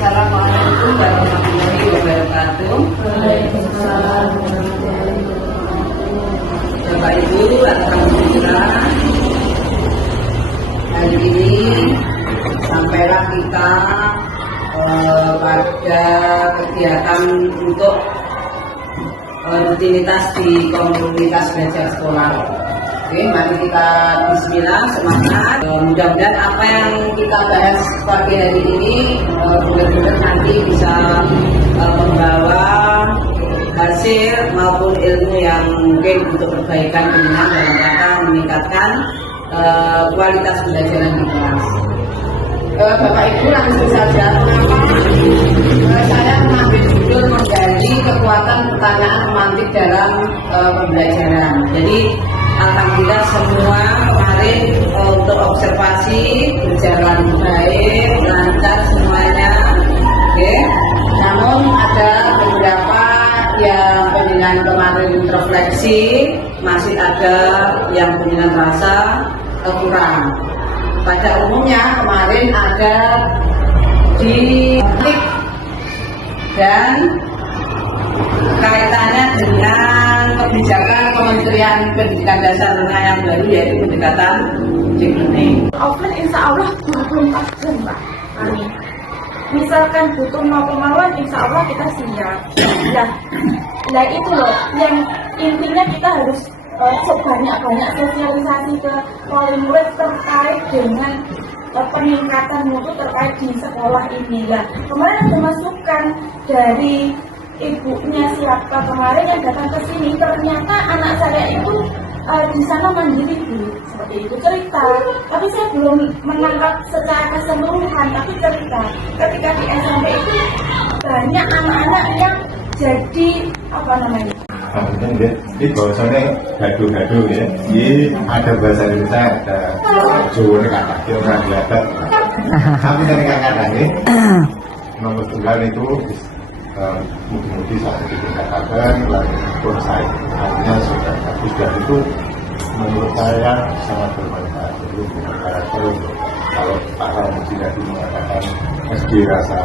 Assalamualaikum warahmatullahi wabarakatuh. Waalaikumsalam. Bapak Ibu, alhamdulillah hari ini sampailah kita pada kegiatan untuk rutinitas di komunitas belajar sekolah. Oke, mari kita bismillah, semangat. Mudah-mudahan apa yang kita bahas pagi hari ini benar-benar nanti bisa membawa hasil maupun ilmu yang mungkin untuk perbaikan pendidikan dalam rangka meningkatkan kualitas pembelajaran di kelas. Bapak Ibu langsung saja, saya mengambil judul menggali kekuatan pertanyaan pemantik dalam pembelajaran. Jadi alhamdulillah semua kemarin untuk observasi berjalan baik, lancar semuanya. Oke. Namun ada beberapa yang penilaian kemarin refleksi, masih ada yang penilaian rasa kurang. Pada umumnya kemarin ada di dan kaitannya dengan kebijakan Kementerian Pendidikan Dasar Menengah yang baru, yaitu pendekatan deep learning. Offline insya Allah 24 jam Pak. Amin. Misalkan butuh mau kemauan, insya Allah kita siap. Nah itu loh, yang intinya kita harus sebanyak-banyak sosialisasi ke wali murid terkait dengan peningkatan mutu terkait di sekolah ini. Lah kemarin ada masukan dari ibunya siapa kemarin yang datang ke sini, ternyata anak saya itu di sana mandiri Bu, seperti itu cerita. Tapi saya belum menangkap secara keseluruhan, tapi cerita ketika di SMP itu banyak anak-anak yang jadi apa namanya? Ini bahasanya gaduh-gaduh ya. Ini ada bahasa Indonesia, ada Jawa nih kata, kira diadat. Tapi dari kata ini nomor tunggal itu mudi-mudi saat ditingkatkan lalu selesai. Artinya sudah bagus dan itu menurut saya sangat bermanfaat. Jadi bukan karakter untuk kalau Pak Ramudi tadi mengatakan SD rasa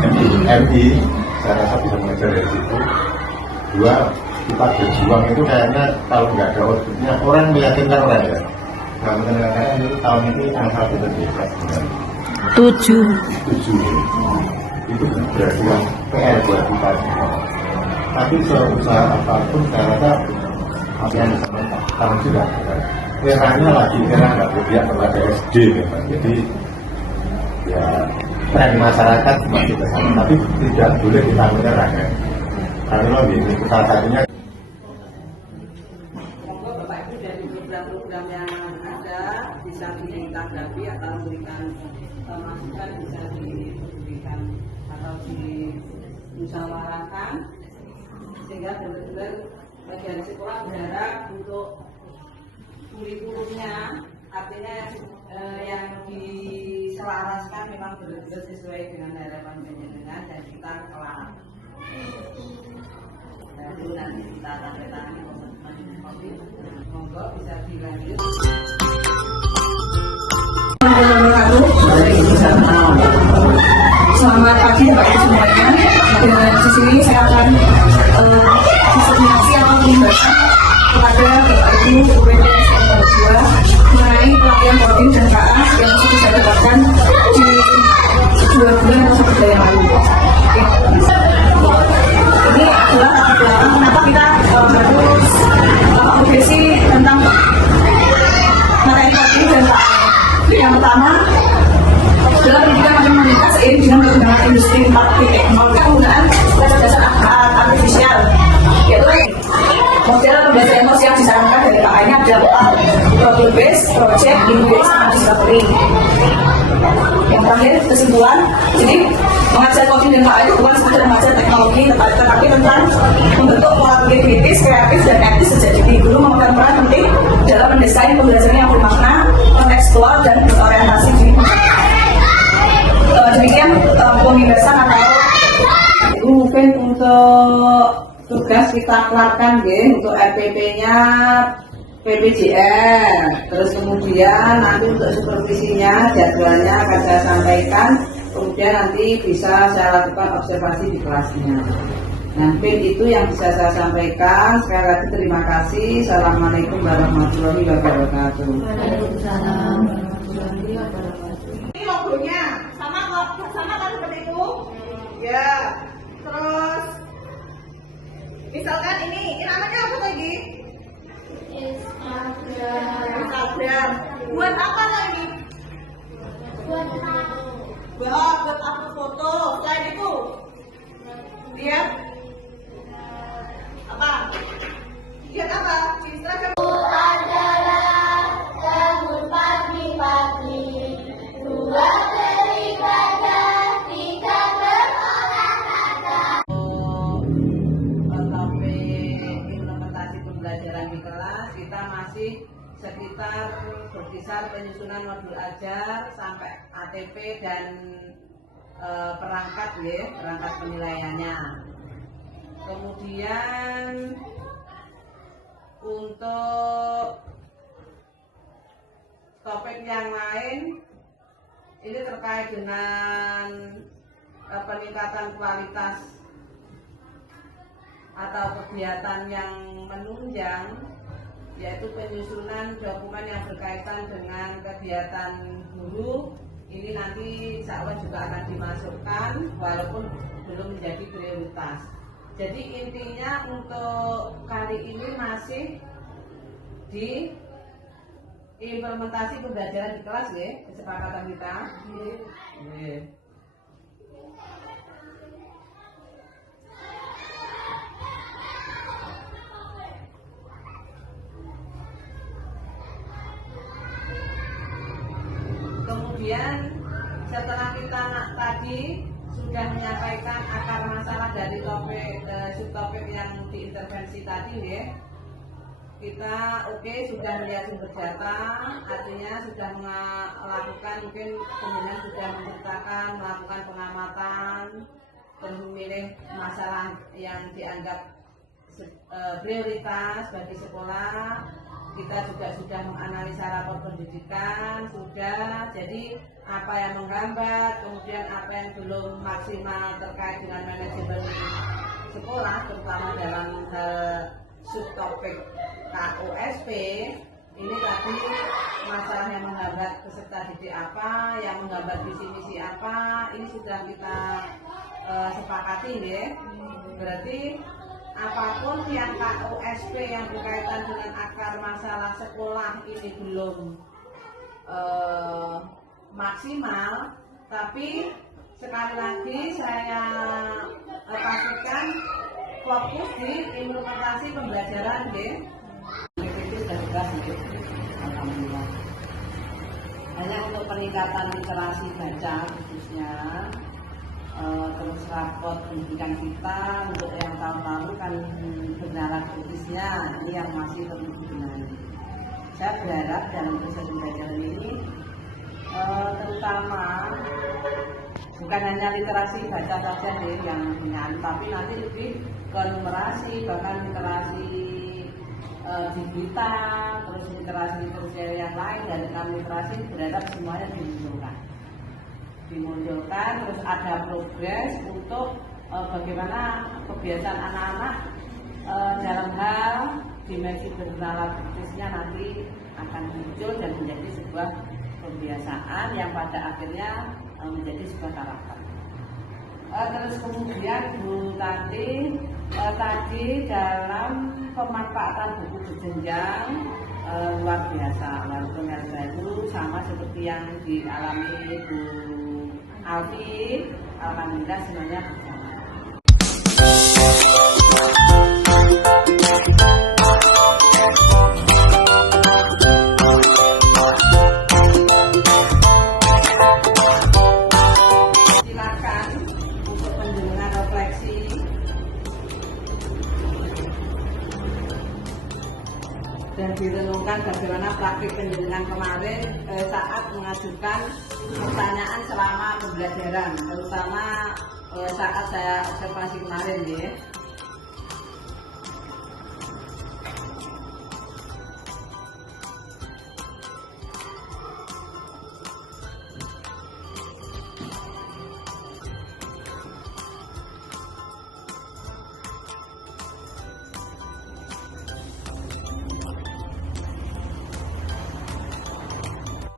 MI, saya rasa bisa mengajar dari situ. Dua, kita berjuang itu kayaknya kalau nggak ada outputnya orang meyakinkan orang ya. Nah, mengenai itu tahun ini angka berbeda dengan 7 itu berarti yang PR buat kita semua. Tapi seusaha apapun saya rasa apa yang disampaikan tahun sudah eranya lagi era nggak berpihak kepada SD memang. Jadi ya tren masyarakat masih bersama, tapi tidak boleh kita menyerah ya. Karena ini salah satunya. Monggo Bapak Ibu dari program-program yang ada bisa ditanggapi atau memberikan masukan, bisa diberikan atau dimusyawarahkan sehingga benar-benar bagian sekolah berharap untuk kurikulumnya, artinya yang diselaraskan memang benar-benar sesuai dengan harapan penjenengan dan kita kelak. Lalu nanti kita tanda tangan komitmen. Monggo bisa dilanjut. Selamat pagi Bapak Ibu semuanya. Dan di sini saya akan diseminasi atau menjelaskan kepada Bapak Ibu UPT SMK 2 mengenai pelatihan kodim dan KA yang sudah saya dapatkan di 2 bulan atau 1 bulan yang lalu. Ini adalah latar belakang kenapa kita harus progresi tentang materi kodim dan KA. Yang pertama adalah pendidikan matematika seiring dengan perkembangan industri 4.0 penggunaan dasar-dasar artifisial, yaitu model pembelajaran emosi yang disarankan dari KA-nya adalah problem based, project, limit based, dan discovery. Yang terakhir kesimpulan, jadi mengajar coding dan KA itu bukan sekedar mengajar teknologi, tetapi tentang membentuk pola pikir kritis, kreatif, dan etis sejak dini. Guru memegang peran penting dalam mendesain pembelajaran yang bermakna, kontekstual, dan berorientasi di demikian pembebasan atau Mungkin untuk tugas kita keluarkan untuk RPP-nya PPJR, terus kemudian nanti untuk supervisinya jadwalnya akan saya sampaikan kemudian nanti bisa saya lakukan observasi di kelasnya. Nah, itu yang bisa saya sampaikan. Sekali lagi terima kasih. Assalamualaikum warahmatullahi wabarakatuh. Waalaikumsalam warahmatullahi wabarakatuh. Ini logonya sama kan seperti itu? Ya. Terus misalkan ini namanya apa lagi? Instagram. Buat apa lagi? Buat upload foto. Selain itu, lihat apa? Lihat apa? Di Instagram. Adalah bangun pagi-pagi, dua beribadah, tiga berolahraga. Topik implementasi pembelajaran di kelas kita masih sekitar berkisar penyusunan modul ajar sampai ATP dan perangkat ya, perangkat penilaiannya. Kemudian untuk topik yang lain ini terkait dengan peningkatan kualitas atau kegiatan yang menunjang, yaitu penyusunan dokumen yang berkaitan dengan kegiatan guru. Ini nanti insya Allah juga akan dimasukkan walaupun belum menjadi prioritas. Jadi intinya untuk kali ini masih di implementasi pembelajaran di kelas ya, kesepakatan kita. Kemudian setelah kita tadi sudah menyampaikan akar masalah dari topik subtopik yang diintervensi tadi ya, kita sudah melihat sumber data, artinya sudah melakukan mungkin kemudian sudah menceritakan, melakukan pengamatan, memilih masalah yang dianggap prioritas bagi sekolah. Kita juga sudah menganalisa rapor pendidikan, sudah. Jadi apa yang menghambat, kemudian apa yang belum maksimal terkait dengan manajemen sekolah, terutama dalam subtopik KUSP. Ini tadi masalah yang menghambat peserta didik apa, yang menghambat visi misi apa, ini sudah kita sepakati ya. Berarti apapun yang KUSP yang berkaitan dengan akar masalah sekolah ini belum maksimal, tapi sekali lagi saya pastikan fokus di implementasi pembelajaran ya. PPP sudah jelas ya, alhamdulillah. Hanya untuk peningkatan literasi baca khususnya. Terus rapot pendidikan kita untuk yang tahun lalu kan benar kritisnya ini yang masih perlu dibenahi. Saya berharap dalam proses pembelajaran ini terutama bukan hanya literasi baca saja yang ringan, tapi nanti lebih ke numerasi, bahkan literasi digital, terus literasi yang lain, dan literasi berharap semuanya dimunculkan, terus ada progres untuk bagaimana kebiasaan anak-anak dalam hal dimensi bernalar kritisnya nanti akan muncul dan menjadi sebuah kebiasaan yang pada akhirnya menjadi sebuah karakter. Terus kemudian Bu Tanti tadi dalam pemanfaatan buku berjenjang luar biasa, walaupun yang baru sama seperti yang dialami Bu Alfi, alhamdulillah semuanya bersama. Silakan untuk penjenengan refleksi. Dan direnungkan bagaimana praktik penjenengan kemarin saat mengajukan pertanyaan selama pembelajaran, terutama saat saya observasi kemarin ya.